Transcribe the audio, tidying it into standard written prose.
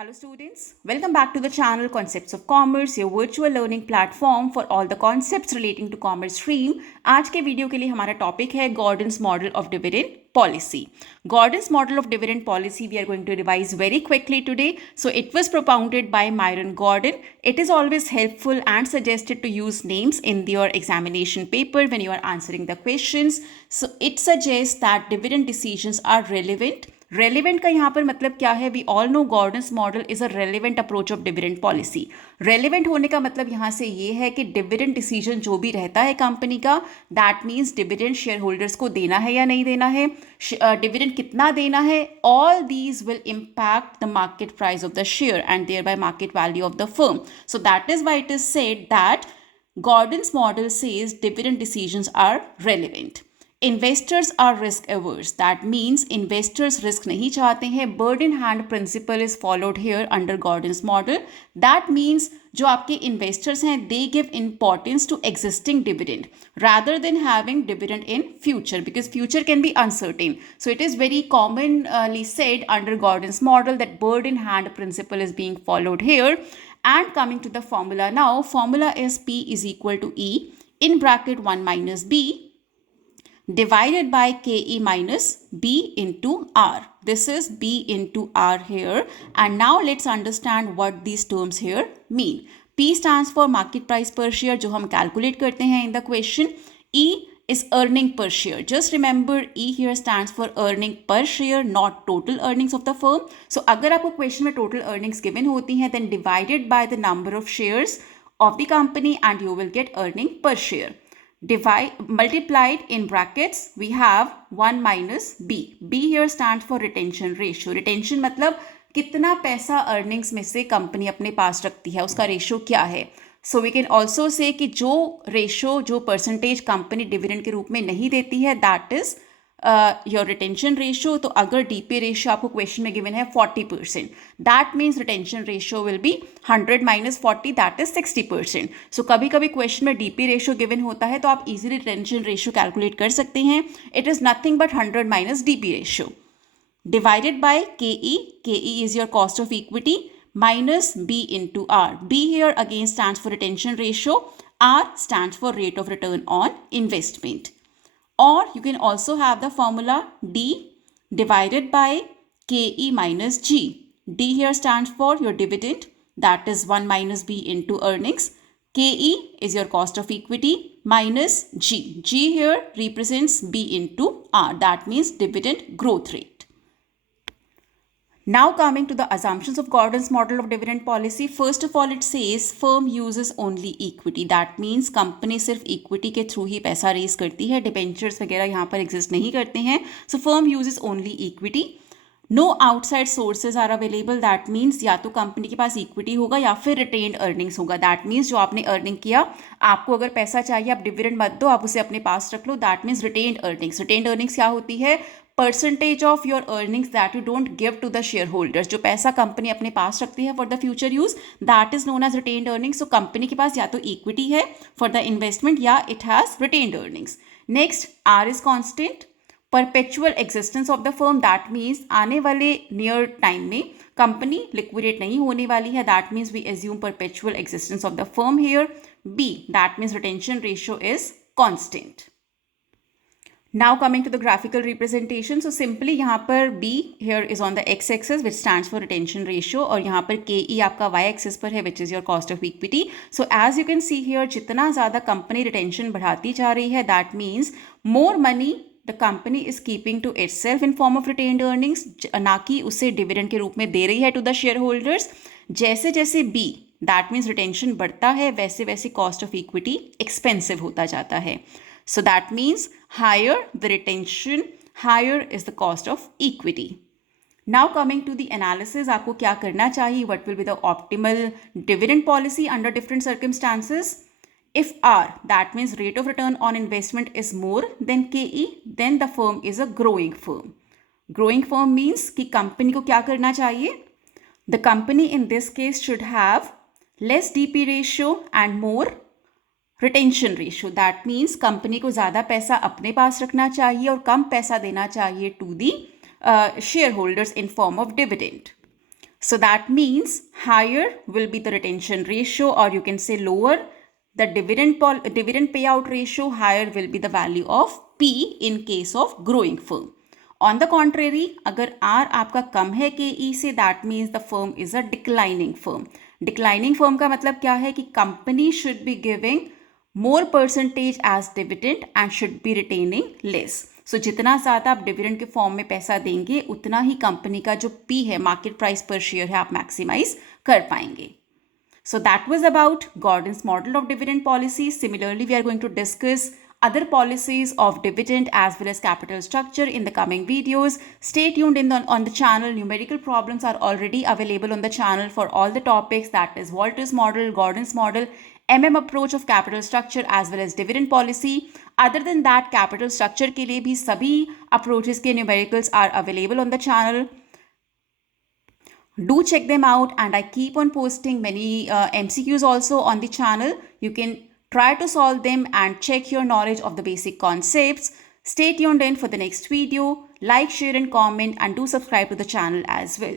Hello students, welcome back to the channel Concepts of Commerce, your virtual learning platform for all the concepts relating to commerce stream. आज के video के लिए हमारा topic है Gordon's model of dividend policy. Gordon's model of dividend policy we are going to revise very quickly today. So it was propounded by Myron Gordon. It is always helpful and suggested to use names in your examination paper when you are answering the questions. So it suggests that dividend decisions are relevant. Relevant का यहाँ पर मतलब क्या है? We all know Gordon's model is a relevant approach of dividend policy. Relevant होने का मतलब यहाँ से ये है कि डिविडेंड डिसीजन जो भी रहता है कंपनी का, that means dividend share holders को देना है या नहीं देना है, डिविडेंड कितना देना है, all these will impact the market price of the share and thereby market value of the firm. So that is why it is said that Gordon's model says dividend decisions are relevant. Investors are risk averse. That means investors risk नहीं चाहते हैं. Bird in hand principle is followed here under Gordon's model. That means जो आपके investors हैं, they give importance to existing dividend rather than having dividend in future, because future can be uncertain. So it is very commonly said under Gordon's model that bird in hand principle is being followed here. And coming to the formula now, formula is P is equal to E in bracket 1 minus B divided by KE minus B into R. This is B into R here. And now let's understand what these terms here mean. P stands for market price per share, जो हम calculate करते हैं in the question. E is earning per share. Just remember E here stands for earning per share, not total earnings of the firm. So अगर आपको question में total earnings given होती हैं, then divided by the number of shares of the company and you will get earning per share. Multiplied in brackets we have 1 minus B. B here stands for retention ratio. Retention मतलब कितना पैसा earnings में से company अपने पास रखती है, उसका रेशियो क्या है. So we can also say कि जो रेशियो, जो परसेंटेज कंपनी डिविडेंड के रूप में नहीं देती है, that is your retention ratio. तो अगर डीपी रेशियो आपको क्वेश्चन में गिवन है 40%, that means retention ratio will be 100 minus 40, that is 60%. सो कभी कभी क्वेश्चन में डीपी रेशियो गिवन होता है तो आप इजीली रिटेंशन रेशियो कैलकुलेट कर सकते हैं. It is nothing but 100 minus DP ratio divided by KE. KE is your cost of equity minus B into R. B here again stands for retention ratio. R stands for rate of return on investment. Or you can also have the formula D divided by KE minus G. D here stands for your dividend, that is 1 minus B into earnings. KE is your cost of equity minus G. G here represents B into R, that means dividend growth rate. Now coming to the assumptions of Gordon's model of dividend policy. First of all, it says firm uses only equity. That means company सिर्फ equity के through ही पैसा raise करती है, debentures वगैरह यहाँ पर exist नहीं करते हैं. So firm uses only equity. No outside sources are available. That means या तो कंपनी के पास इक्विटी होगा या फिर रिटेन्ड अर्निंग्स होगा. दैट मीन्स जो आपने अर्निंग किया, आपको अगर पैसा चाहिए आप डिविडेंड मत दो, आप उसे अपने पास रख लो. That means retained earnings. Retained earnings क्या होती है? Percentage of your earnings that you don't give to the share holders. जो पैसा कंपनी अपने पास रखती है for the future use, that is known as retained earnings. So company के पास या तो इक्विटी है फॉर द इन्वेस्टमेंट या it has retained earnings. Next, R is constant. Perpetual existence of the firm, that means आने वाले near time में company liquidate नहीं होने वाली है. That means we assume perpetual existence of the firm here. B, that means retention ratio is constant. Now coming to the graphical representation. So simply यहाँ पर B here is on the x axis which stands for retention ratio, और यहाँ पर KE आपका y axis पर है which is your cost of equity. So as you can see here, जितना ज़्यादा कंपनी रिटेंशन बढ़ाती जा रही है, that means more money the company is keeping to itself in form of retained earnings, ना कि उसे डिविडेंड के रूप में दे रही है to the shareholders. जैसे जैसे B that means रिटेंशन बढ़ता है, वैसे वैसे कॉस्ट ऑफ इक्विटी एक्सपेंसिव होता जाता है. So that means higher the retention, higher is the cost of equity. Now coming to the analysis, आपको क्या करना चाहिए? What will be the optimal dividend policy under different circumstances? If R, that means rate of return on investment is more than KE, then the firm is a growing firm. Growing firm means कि company को क्या करना चाहिए? The company in this case should have less DP ratio and more retention ratio. That means company को ज़्यादा पैसा अपने पास रखना चाहिए और कम पैसा देना चाहिए to the shareholders in form of dividend. So that means higher will be the retention ratio, or you can say lower the dividend payout ratio, higher will be the value of P in case of growing firm. On the contrary, अगर R आपका कम है KE से, that means the firm is a declining firm. Declining firm का मतलब क्या है कि company should be giving more percentage as dividend and should be retaining less. So जितना ज़्यादा आप डिविडेंड के फॉर्म में पैसा देंगे उतना ही कंपनी का जो P है, मार्केट प्राइस पर शेयर है, आप मैक्सिमाइज कर पाएंगे. So that was about Gordon's model of dividend policy. Similarly, we are going to discuss other policies of dividend as well as capital structure in the coming videos. Stay tuned on the channel. Numerical problems are already available on the channel for all the topics, that is Walter's model, Gordon's model, approach of capital structure as well as dividend policy. Other than that, capital structure के लिए भी सभी approaches के numericals are available on the channel. Do check them out, and I keep on posting many MCQs also on the channel. You can try to solve them and check your knowledge of the basic concepts. Stay tuned in for the next video. Like, share and comment, and do subscribe to the channel as well.